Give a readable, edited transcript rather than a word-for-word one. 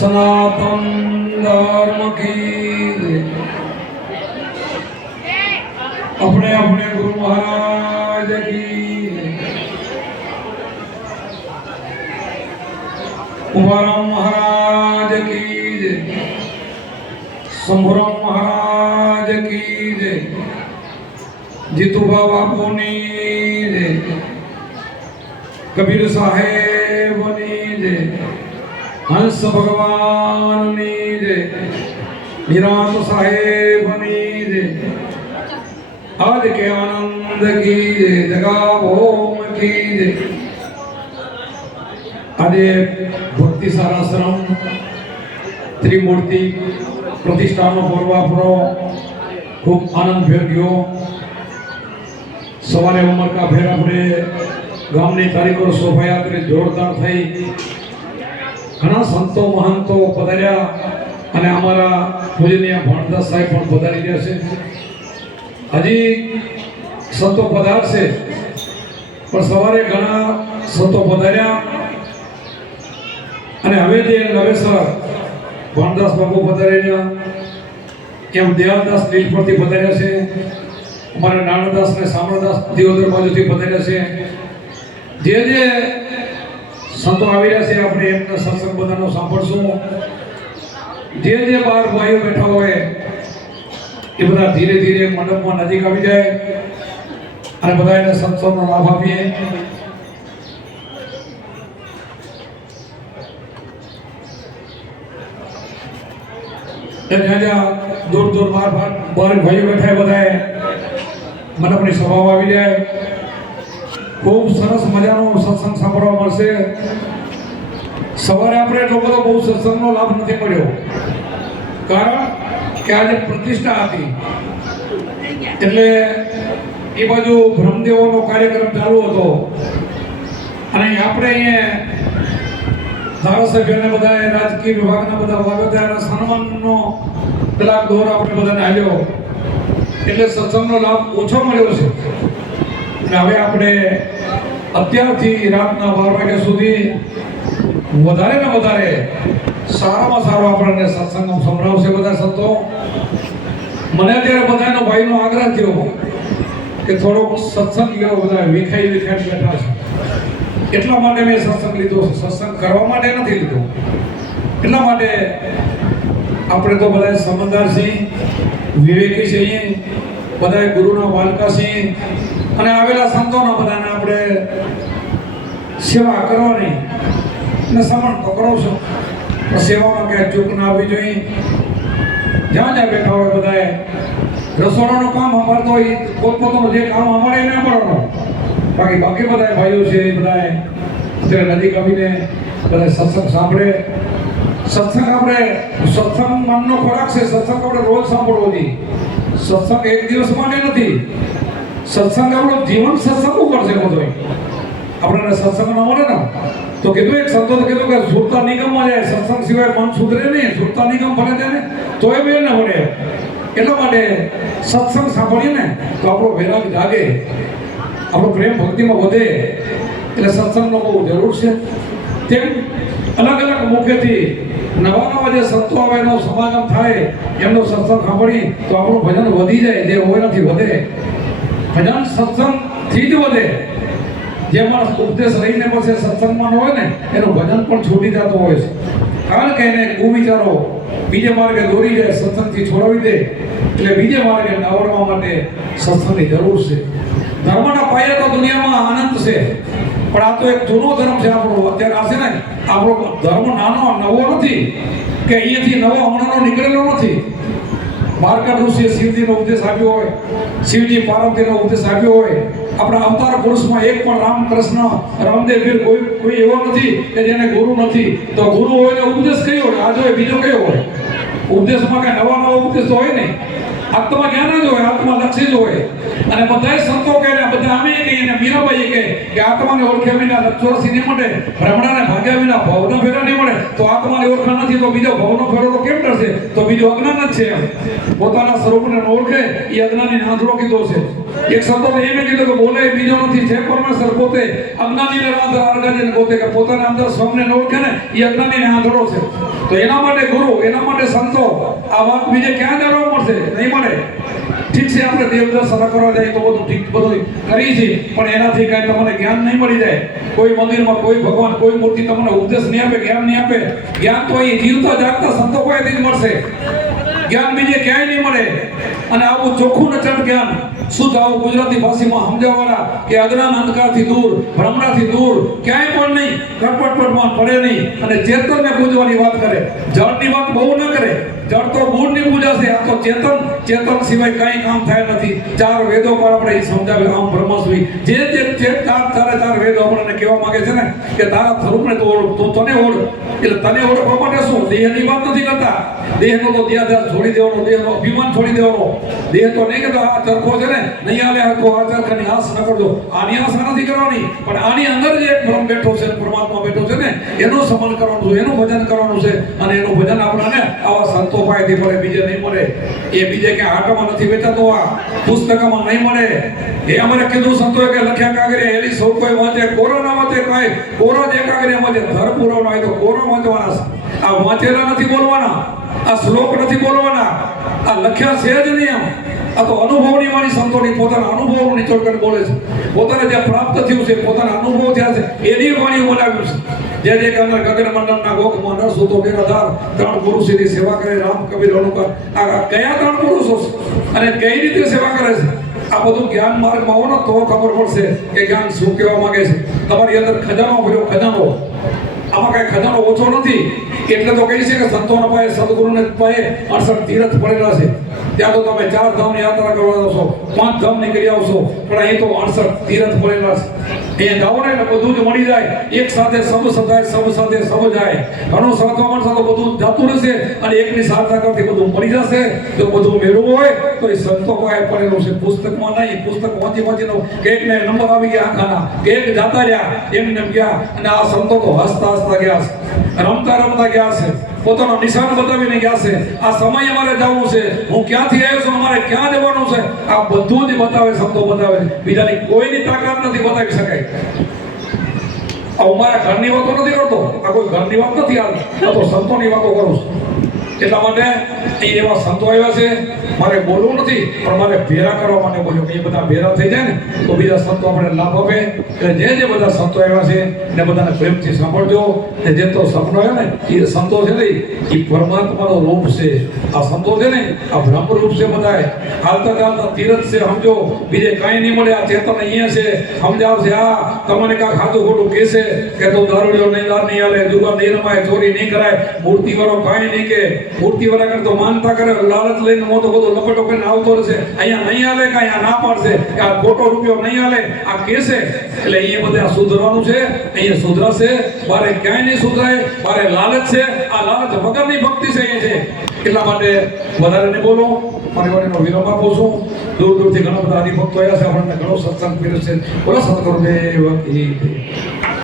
सनातन धर्म की अपने अपने गुरु महाराज की उमाराम महाराज की शंभुराम महाराज की जीतूबा बापू ने कबीर साहेब ने हंस भगवान ने निरांत साहेब ने आज के आनंद की जगा ओम की आज भक्ति साराश्रम त्रिमूर्ति प्रतिष्ठान पर्वापरो खूब आनंद भेर गयो सवारे उमर का भेर अपने गामनी तारीखो शोभायात्रा जोरदार थई घना संतो महंतो पधार्या અને અમારા પૂજનીય ભણદાસ સાહેબ પણ પધારી રહ્યા છે હજી સંતો પધારશે પણ સવારે ઘણા સંતો પધાર્યા અને હવે જે નવેસર ભણદાસ બાપુ પધાર્યા એમ દેવાદાસ લીલપુરથી પધાર્યા છે અમારા નાણદાસ ને સામળદાસ દિયોદર બાજુથી પધાર્યા છે જે સંતો આવી રહ્યા છે આપણે એમના સત્સંગ બધાનો સાંભળશું જે બાર ભાઈઓ બેઠા હોય એ બધા ધીરે ધીરે મંડપમાં નજીક આવી જાય અને બધા એને સત્સંગનો લાભ આપીએ જ્યાં દૂર દૂર બાર ભાઈઓ બેઠા બધા મંડપની સભામાં આવી જાય खूब सरस मजानो सत्संग सांभळवा मळशे सवारे आपणे એટલો બધો બહુ સત્સંગનો લાભ નથી મળ્યો કારણ કે આજે પ્રતિષ્ઠા હતી એટલે એ બાજુ બ્રહ્મદેવોનો કાર્યક્રમ ચાલુ હતો અને આપણે અહીંયા ધારાસભ્યને બધા રાજકીય વિભાગના બધા વાવેતર સન્માનનો પેલા દોર આપણે બધાને આલ્યો એટલે સત્સંગનો લાભ ઓછો મળ્યો છે હવે આપણે અત્યારથી રાતના 12 વાગ્યા સુધી વધારે ને વધારે સારામાં સારો આપણને સત્સંગ સંભળાવશે બધા સંતો મને અત્યારે બધાનો ભાઈનો આગ્રહ થયો કે થોડોક સત્સંગ લેવો બધા વિખાઈ બેઠા છે એટલા માટે મેં સત્સંગ લીધો છે સત્સંગ કરવા માટે નથી લીધો એટલા માટે આપણે તો બધા સમજદાર છીએ વિવેકી છીએ બધા ગુરુના વાલકા છીએ અને આવેલા સંતોના બધાને આપણે સેવા કરવાની અને સમણ પકડો છો પણ સેવામાં ક્યાંય ચૂક ના આવવી જોઈએ જ્યાં જ્યાં બેઠા હોય બધાએ રસોડાનું કામ સંભાળતો હોય પોતપોતાનું જે કામ સંભાળે એને સંભાળવાનું બાકી બધા ભાઈઓ છે એ બધાએ અત્યારે નજીક આવીને બધા સત્સંગ સાંભળે સત્સંગ મનનો ખોરાક છે સત્સંગ આપણે રોજ સાંભળવો જોઈએ સત્સંગ એક દિવસ માટે નથી સત્સંગ આપણો જીવન સત્સંગ ઉપર છે બધો આપણને સત્સંગ ન મળે ને તો કીધું એક સંતો કીધું કે સુરતા નિગમમાં જાય સત્સંગ સિવાય મન સુધરે નહીં સુરતા નિગમ ભલે જાય ને તોય મેળ ન મળે એટલા માટે સત્સંગ સાંભળીએ ને તો આપણો વૈરાગ જાગે આપણો પ્રેમ ભક્તિમાં વધે એટલે સત્સંગનો બહુ જરૂર છે તેમ અલગ અલગ મુખ્યથી નવા જે સંતો આવે એનો સમાગમ થાય એમનો સત્સંગ સાંભળી તો આપણું ભજન વધી જાય જે હોય નથી વધે ભજન સત્સંગથી જ વધે જે માણસ ઉપદેશ રહીને પછી સત્સંગમાં હોય ને એનું ભજન પણ છૂટી જતું હોય છે કારણ કે એને કુવિચારો બીજે માર્ગે દોરી જાય સત્સંગથી છોડાવી દે એટલે બીજે માર્ગે દોરવા માટે સત્સંગની જરૂર છે ધર્મના પાયા તો દુનિયામાં અનંત છે પણ આ તો એક જૂનો ધર્મ છે આપણો અત્યારે આ છે ને આપણો ધર્મ નાનો નવો નથી કે અહીંયાથી નવો હમણાંનો નીકળેલો નથી માર્કંડ ઋષિએ શિવજીનો ઉપદેશ આપ્યો હોય શિવજી પાર્વતીનો ઉપદેશ આપ્યો હોય આપણા અવતાર પુરુષમાં એક પણ રામકૃષ્ણ રામદેવ કોઈ એવો નથી કે જેને ગુરુ નથી તો ગુરુ હોય ને ઉપદેશ કયો હોય આ જોઈએ બીજો કયો હોય ઉપદેશમાં કઈ નવા ઉપદેશ તો હોય નહીં આત્મા જ્ઞાન જ હોય આત્મા લક્ષ્ય જ હોય અને બધા સંતો કહે ને બધા અમે કહીએ ને મીરાબાઈ કહે કે આત્માને ઓળખ્યા વિના લક્ષોરસી નહીં મળે ભ્રમણાને ભાગ્યા વિના ભવનો ફેરો નહીં મળે તો આત્માને ઓળખાણ નથી તો બીજો ભવનો ફેરો તો કેમ ડરશે તો બીજો અજ્ઞાન જ છે પોતાના સ્વરૂપને ઓળખે એ અજ્ઞાની આંધળો કીધો છે એક સંતો એમ કીધું કે બોલે બીજો નથી છે પરમેશ્વર પોતે અજ્ઞાનીને આંધળા અર્ગાજીને પોતે કે પોતાના અંદર સ્વને ન ઓળખે ને એ અજ્ઞાનીને આંધળો છે તો એના માટે ગુરુ, એના માટે સંતો, આ વાત બીજે ક્યાં જાણવા મળશે? નહીં મળે. ઠીક છે, આપણે દેવ દર્શન કરવા જાય તો બધું ઠીક બધું કરી છે, પણ એનાથી કાંઈ તમને જ્ઞાન નહીં મળી જાય. કોઈ મંદિરમાં કોઈ ભગવાન કોઈ મૂર્તિ તમને ઉપદેશ નહીં આપે, જ્ઞાન નહીં આપે. જ્ઞાન તો એ જીવતા જાગતા સંતો પાસેથી જ મળશે. જ્ઞાન બીજે ક્યાંય નહીં મળે. અને આવું ચોખ્ખું નચટ જ્ઞાન, શુદ્ધ આવું ગુજરાતી ભાષામાં સમજાવવાળા કે અજ્ઞાન અંધકારથી દૂર, ભ્રમણાથી દૂર, ક્યાંય પણ નહીં, કટપટપટમાં પડે નહીં અને ચેતનને પૂજવાની વાત કરે. જળની વાત બહુ ન કરે. જળ તો ગુણની પૂજા છે, આ તો ચેતન સિવાય કાંઈ કામ થાય નથી. ચાર વેદો પર આપણે એ સમજાવે, આમ બ્રહ્મસ્વી જે ચાર વેદો આપણને કહેવા માંગે છે ને કે તારા સ્વરૂપને તું ઓળખ, તું તને ઓળખ. એટલે તને ઓળખવા માટે શું? દેહની વાત નથી કરતા. દેહનો તો દેહાધાર છોડી દેવાનો, દેહનો અભિમાન છોડી દેવાનો. દેહ તો નહીં કે આ ચરખો છે ને, નહીં આલે હરખો, આ ચરખાની આસ ન કરજો. આની આશા નથી કરવાની, પણ આની અંદર જે એક બ્રહ્મ બેઠો છે, પરમાત્મા બેઠો છે ને, એનું સમન કરવાનું છે, એનું ભજન કરવાનું છે. અને એનું ભજન આપણને આવા સંતો પાસેથી મળે, બીજે નહીં મળે. એ બીજે ક્યાં આટામાં નથી વેચાતો, આ પુસ્તકમાં નહીં મળે. એ અમારે કીધું સંતોએ કે લખ્યા કાગરે એલી સૌ કોઈ વાંચે, કોરોના વાંચે, કાંઈ કોરો જ એકાગ્રે વાંચે. ધર પુરાવાનો હોય તો કોરો વાંચવાના. આ વાંચેલા નથી બોલવાના, આ શ્લોક નથી બોલવાના, આ લખ્યા છે જ નહીં. આ તો અનુભવની વાણી સંતોની પોતાના અનુભવનું નિચોડ કરીને બોલે છે. પોતાને જે પ્રાપ્ત થયું છે, પોતાના અનુભવ થયા છે, એની વાણી બોલાવ્યું છે. જે કે અંદર ગગન મંડળના ગોખમાં ન સૂતો નિરાધાર, ત્રણ પુરુષોની સેવા કરે, રામ કબીર અનુકાર. આ કયા ત્રણ પુરુષો છે અને કઈ રીતે સેવા કરે છે? આ બધું જ્ઞાન માર્ગમાં આવો ને તો ખબર પડશે કે જ્ઞાન શું કહેવા માંગે છે. તમારી અંદર ખજાનો ભર્યો, ખજાનો. આમાં કઈ ખજાનો ઓછો નથી. એટલે તો કહી છે કે સંતોના પાસે, સદગુરુને પાસે 68 તીર્થ પડેલા છે. ત્યાં તો તમે 4 ધામની યાત્રા કરવા આવશો, 5 ધામની કરી આવશો, પણ અહીં તો 68 તીર્થ પડેલા છે. એ જાઓ ને એટલે બધું જ મળી જાય. એક સાથે સબ સદાય, સબ સાથે સબ જાય. ઘણું સાધવા માણસો તો બધું જતું રહેશે અને એકની સાધના કરતી બધું મળી જશે. જો બધું મેળવવું હોય તો એ સંતો પાસે પડેલું છે, પુસ્તકમાં નહીં. પુસ્તક વાંચીનો કેક ને નંબર આવી ગયા આખાના, કેક જાતા રહ્યા, એમને ગયા. અને આ સંતો તો હસતા હસતા ગયા છે, રમતા રમતા ગયા છે, પોતાનો નિશાન બતાવીને ગયા છે. આ સમય અમારે જવું છે, હું ક્યાંથી આવ્યો છું, અમારે ક્યાં જવાનું છે, આ બધું જ બતાવે, સંતો બતાવે. બીજાની કોઈની તાકાત નથી બતાવી શકાય. આ મારા ઘરની વાતો નથી કરતો, આ કોઈ ઘરની વાત નથી, આ તો સંતોની વાતો કરું છું. એટલા માટે અહીં એવા સંતો આવ્યા છે. મારે બોલવું નથી, પણ મારે ભેરા કરવા માટે બોલ્યો. એ બધા ભેરા થઈ જાય ને તો બીજા સંતો આપણે લાભ આપે. એટલે જે બધા સંતો આવ્યા છે એને બધાને પ્રેમથી સાંભળજો. ને જે તો સપનો આવ્યો ને એ સંતો છે ને, એ પરમાત્માનો રૂપ છે. આ સંતો છે ને, આ બ્રહ્મ રૂપ છે. બધાએ હાલતા ચાલતા તીરથ છે, સમજો. બીજે કાંઈ નહીં મળે. આ ચેતન અહીંયા છે, સમજાવશે. આ તમને કાંઈ ખાતું ખોટું કહેશે કે તો દારૂડિયો નહીં, દાર નહીં હાલે, જુગાર નહીં રમાય, ચોરી નહીં કરાય, મૂર્તિ વાળો કાંઈ નહીં કે, મૂર્તિ વાળા કરે તો માનતા કરે, લાલચ લઈને મોટો બધો લપટો કરીને આવતો રહેશે. અહીંયા નહીં હાલે, કાંઈ આ ના પાડશે, આ ખોટો રૂપિયો નહીં હાલે, આ કહેશે. એટલે અહીંયા બધે આ સુધરવાનું છે, અહીંયા સુધરાશે. બારે ક્યાંય નહીં સુધરાય. બારે લાલચ છે, આ લાલચ વગરની ભક્તિ છે અહીંયા છે. એટલા માટે વધારે નહીં બોલો. મારી વાણીનો વિરામ આપું છું. દૂર દૂરથી ઘણા બધા હરિભક્તો આવ્યા છે, આપણને ઘણો સત્સંગ કર્યો છે. બોલો સદગુરુદેવ કી જય.